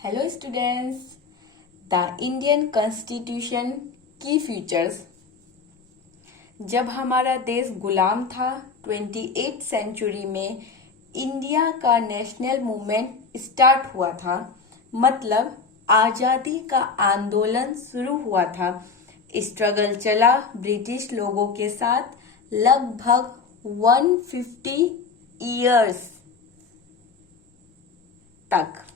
Hello students, the Indian constitution की features. जब हमारा देश गुलाम था 28 सेंचुरी में इंडिया का नेशनल मूवमेंट स्टार्ट हुआ था। मतलब आज़ादी का आंदोलन शुरू हुआ था। स्ट्रगल चला ब्रिटिश लोगों के साथ लगभग 150 इयर्स तक।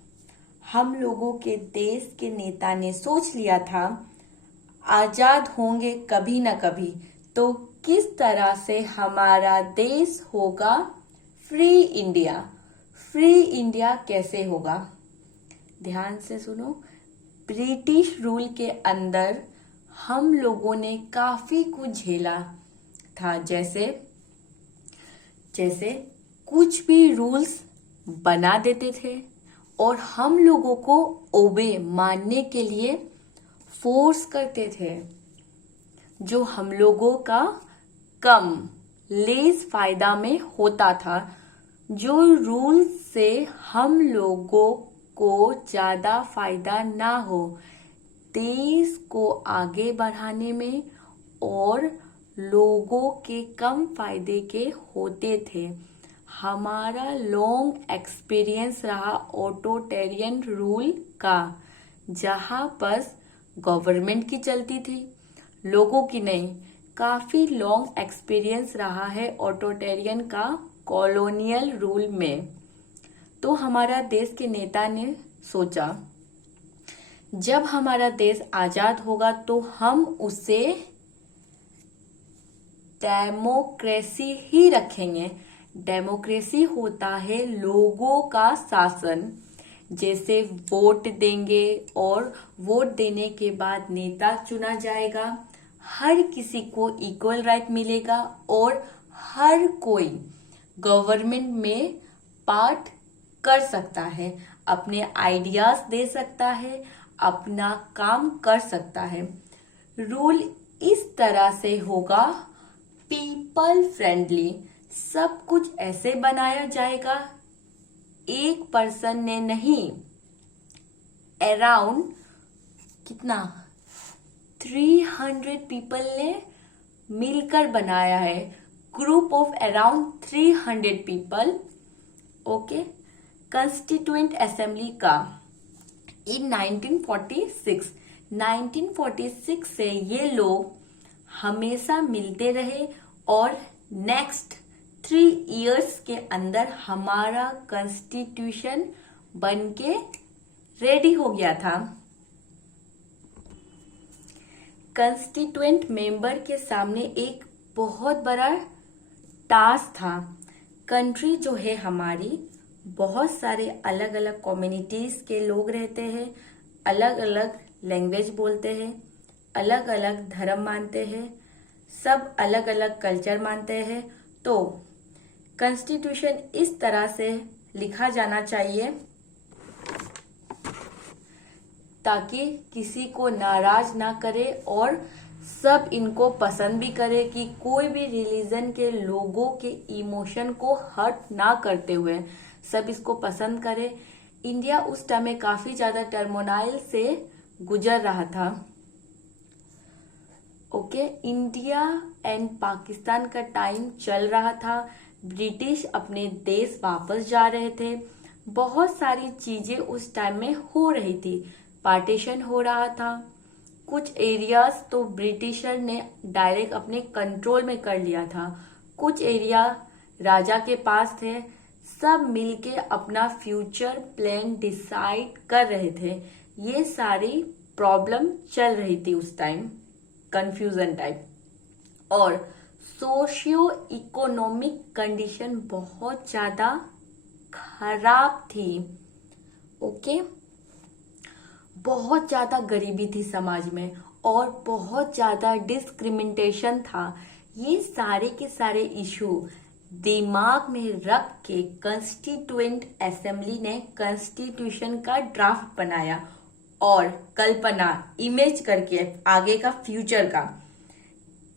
हम लोगों के देश के नेता ने सोच लिया था आजाद होंगे कभी न कभी, तो किस तरह से हमारा देश होगा फ्री इंडिया। फ्री इंडिया कैसे होगा, ध्यान से सुनो। ब्रिटिश रूल के अंदर हम लोगों ने काफी कुछ झेला था, जैसे कुछ भी रूल्स बना देते थे और हम लोगों को ओबे मानने के लिए फोर्स करते थे, जो हम लोगों का कम लेस फायदा में होता था। जो रूल से हम लोगों को ज्यादा फायदा ना हो, देश को आगे बढ़ाने में, और लोगों के कम फायदे के होते थे। हमारा लॉन्ग एक्सपीरियंस रहा ऑटोटेरियन रूल का, जहां पर गवर्नमेंट की चलती थी, लोगों की नहीं। काफी लॉन्ग एक्सपीरियंस रहा है ऑटोटेरियन का कॉलोनियल रूल में। तो हमारा देश के नेता ने सोचा जब हमारा देश आजाद होगा तो हम उसे डेमोक्रेसी ही रखेंगे। डेमोक्रेसी होता है लोगों का शासन। जैसे वोट देंगे और वोट देने के बाद नेता चुना जाएगा, हर किसी को इक्वल राइट मिलेगा और हर कोई गवर्नमेंट में पार्ट कर सकता है, अपने आइडियाज दे सकता है, अपना काम कर सकता है। रूल इस तरह से होगा पीपल फ्रेंडली। सब कुछ ऐसे बनाया जाएगा, एक पर्सन ने नहीं, अराउंड कितना 300 पीपल ने मिलकर बनाया है। Group of around 300 people. Okay. Constituent assembly का इन 1946 से ये लोग हमेशा मिलते रहे और नेक्स्ट 3 इयर्स के अंदर हमारा कॉन्स्टिट्यूशन बनके रेडी हो गया था। कॉन्स्टिट्यूएंट मेंबर के सामने एक बहुत बड़ा टास्क था। कंट्री जो है हमारी, बहुत सारे अलग अलग कम्युनिटीज के लोग रहते हैं, अलग अलग लैंग्वेज बोलते हैं, अलग अलग धर्म मानते हैं, सब अलग अलग कल्चर मानते हैं। तो कॉन्स्टिट्यूशन इस तरह से लिखा जाना चाहिए ताकि किसी को नाराज ना करे और सब इनको पसंद भी करे, कि कोई भी रिलीजन के लोगों के इमोशन को हर्ट ना करते हुए सब इसको पसंद करे। इंडिया उस टाइम में काफी ज्यादा टर्मोनाइल से गुजर रहा था। ओके। इंडिया एंड पाकिस्तान का टाइम चल रहा था। ब्रिटिश अपने देश वापस जा रहे थे। बहुत सारी चीजें उस टाइम में हो रही थी। पार्टीशन हो रहा था। कुछ एरियाज तो ब्रिटिशर ने डायरेक्ट अपने कंट्रोल में कर लिया था, कुछ एरिया राजा के पास थे। सब मिलके अपना फ्यूचर प्लान डिसाइड कर रहे थे। ये सारी प्रॉब्लम चल रही थी उस टाइम, कंफ्यूजन टाइप। और सोशियो इकोनॉमिक कंडीशन बहुत ज्यादा खराब थी। ओके। बहुत ज्यादा गरीबी थी समाज में और बहुत ज्यादा डिस्क्रिमिनेशन था। ये सारे के सारे इशू दिमाग में रख के कॉन्स्टिट्यूएंट असेंबली ने कॉन्स्टिट्यूशन का ड्राफ्ट बनाया और कल्पना इमेज करके आगे का फ्यूचर का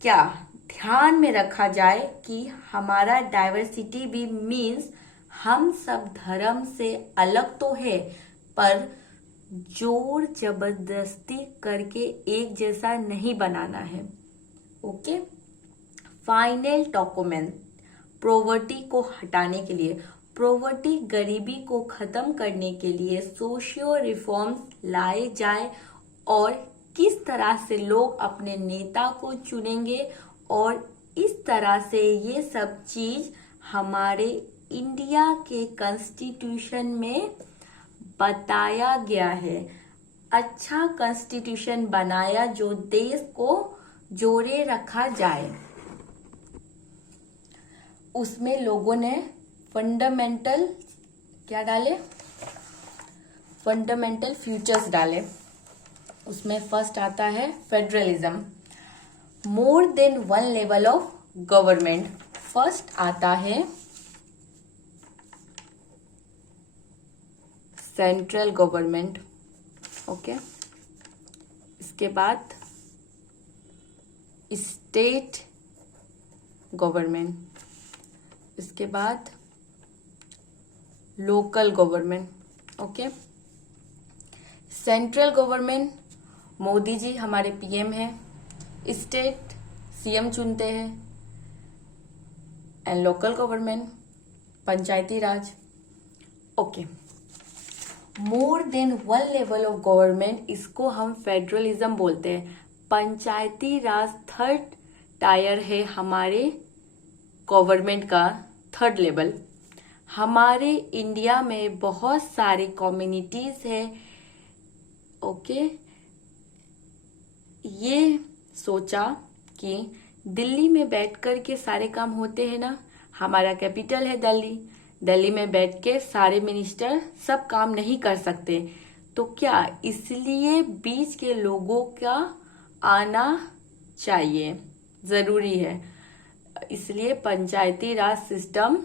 क्या ध्यान में रखा जाए कि हमारा डाइवर्सिटी भी मीन्स हम सब धर्म से अलग तो है, पर जोर जबरदस्ती करके एक जैसा नहीं बनाना है। ओके। फाइनल डॉक्यूमेंट, पॉवर्टी को हटाने के लिए, पॉवर्टी गरीबी को खत्म करने के लिए सोशियो रिफॉर्म्स लाए जाए और किस तरह से लोग अपने नेता को चुनेंगे, और इस तरह से ये सब चीज हमारे इंडिया के कॉन्स्टिट्यूशन में बताया गया है। अच्छा कॉन्स्टिट्यूशन बनाया जो देश को जोड़े रखा जाए। उसमें लोगों ने फंडामेंटल क्या डाले, फंडामेंटल फ्यूचर्स डाले। उसमें फर्स्ट आता है federalism, more than one level of government. First आता है सेंट्रल गवर्नमेंट। ओके। इसके बाद स्टेट गवर्नमेंट, इसके बाद local government. Okay. Central government Modi ji हमारे पीएम हैं, स्टेट सीएम चुनते हैं, and local government Panchayati Raj. Okay. More than one level of government, इसको हम फेडरलिज्म बोलते हैं। पंचायती राज थर्ड टायर है हमारे गवर्नमेंट का, थर्ड लेवल। हमारे इंडिया में बहुत सारे कम्युनिटीज है। ओके। ये सोचा कि दिल्ली में बैठ कर के सारे काम होते हैं ना, हमारा कैपिटल है दिल्ली, दिल्ली में बैठ के सारे मिनिस्टर सब काम नहीं कर सकते, तो क्या इसलिए बीच के लोगों का आना चाहिए, जरूरी है। इसलिए पंचायती राज सिस्टम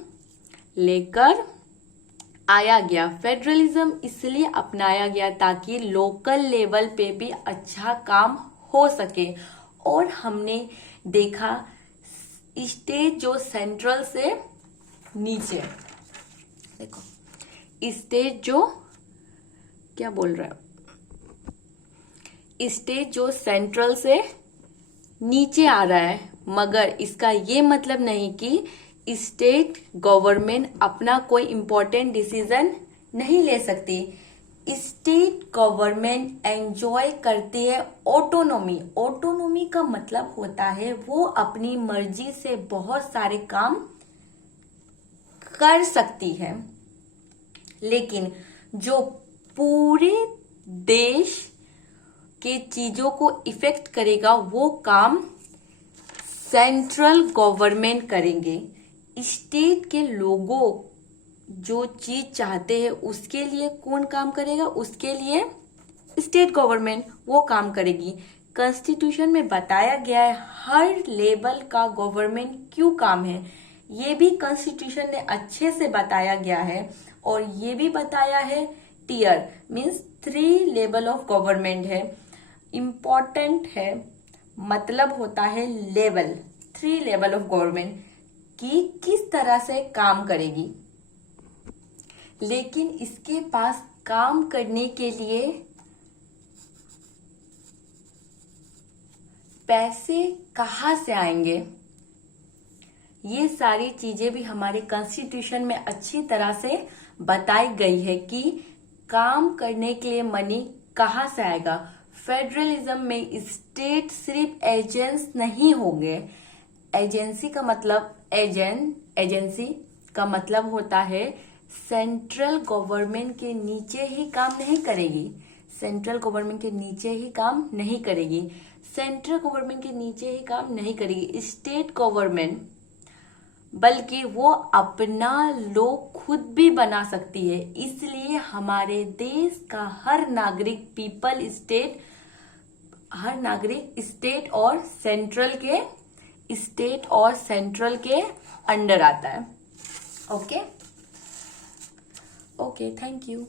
लेकर आया गया। फेडरलिज्म इसलिए अपनाया गया ताकि लोकल लेवल पे भी अच्छा काम हो सके। और हमने देखा स्टेट जो सेंट्रल से नीचे, देखो स्टेट जो क्या बोल रहा है, स्टेट जो सेंट्रल से नीचे आ रहा है, मगर इसका ये मतलब नहीं कि स्टेट गवर्नमेंट अपना कोई इम्पोर्टेंट डिसीजन नहीं ले सकती। स्टेट गवर्नमेंट एंजॉय करती है ऑटोनॉमी। ऑटोनॉमी का मतलब होता है वो अपनी मर्जी से बहुत सारे काम कर सकती है, लेकिन जो पूरे देश के चीजों को इफेक्ट करेगा वो काम सेंट्रल गवर्नमेंट करेंगे। स्टेट के लोगों जो चीज चाहते हैं उसके लिए कौन काम करेगा, उसके लिए स्टेट गवर्नमेंट वो काम करेगी। कॉन्स्टिट्यूशन में बताया गया है हर लेवल का गवर्नमेंट क्यों काम है, ये भी कॉन्स्टिट्यूशन ने अच्छे से बताया गया है। और ये भी बताया है tier means 3 level of government है, इम्पॉर्टेंट है, मतलब होता है लेवल, 3 लेवल ऑफ गवर्नमेंट कि किस तरह से काम करेगी। लेकिन इसके पास काम करने के लिए पैसे कहाँ से आएंगे, ये सारी चीजें भी हमारे कॉन्स्टिट्यूशन में अच्छी तरह से बताई गई है कि काम करने के लिए मनी कहाँ से आएगा। फेडरलिज्म में स्टेट सिर्फ एजेंट्स नहीं होंगे। एजेंसी का मतलब एजेंसी का मतलब होता है सेंट्रल गवर्नमेंट के नीचे ही काम नहीं करेगी, सेंट्रल गवर्नमेंट के नीचे ही काम नहीं करेगी, सेंट्रल गवर्नमेंट के नीचे ही काम नहीं करेगी स्टेट गवर्नमेंट, बल्कि वो अपना लॉ खुद भी बना सकती है। इसलिए हमारे देश का हर नागरिक स्टेट और सेंट्रल के अंडर आता है। Okay, thank you.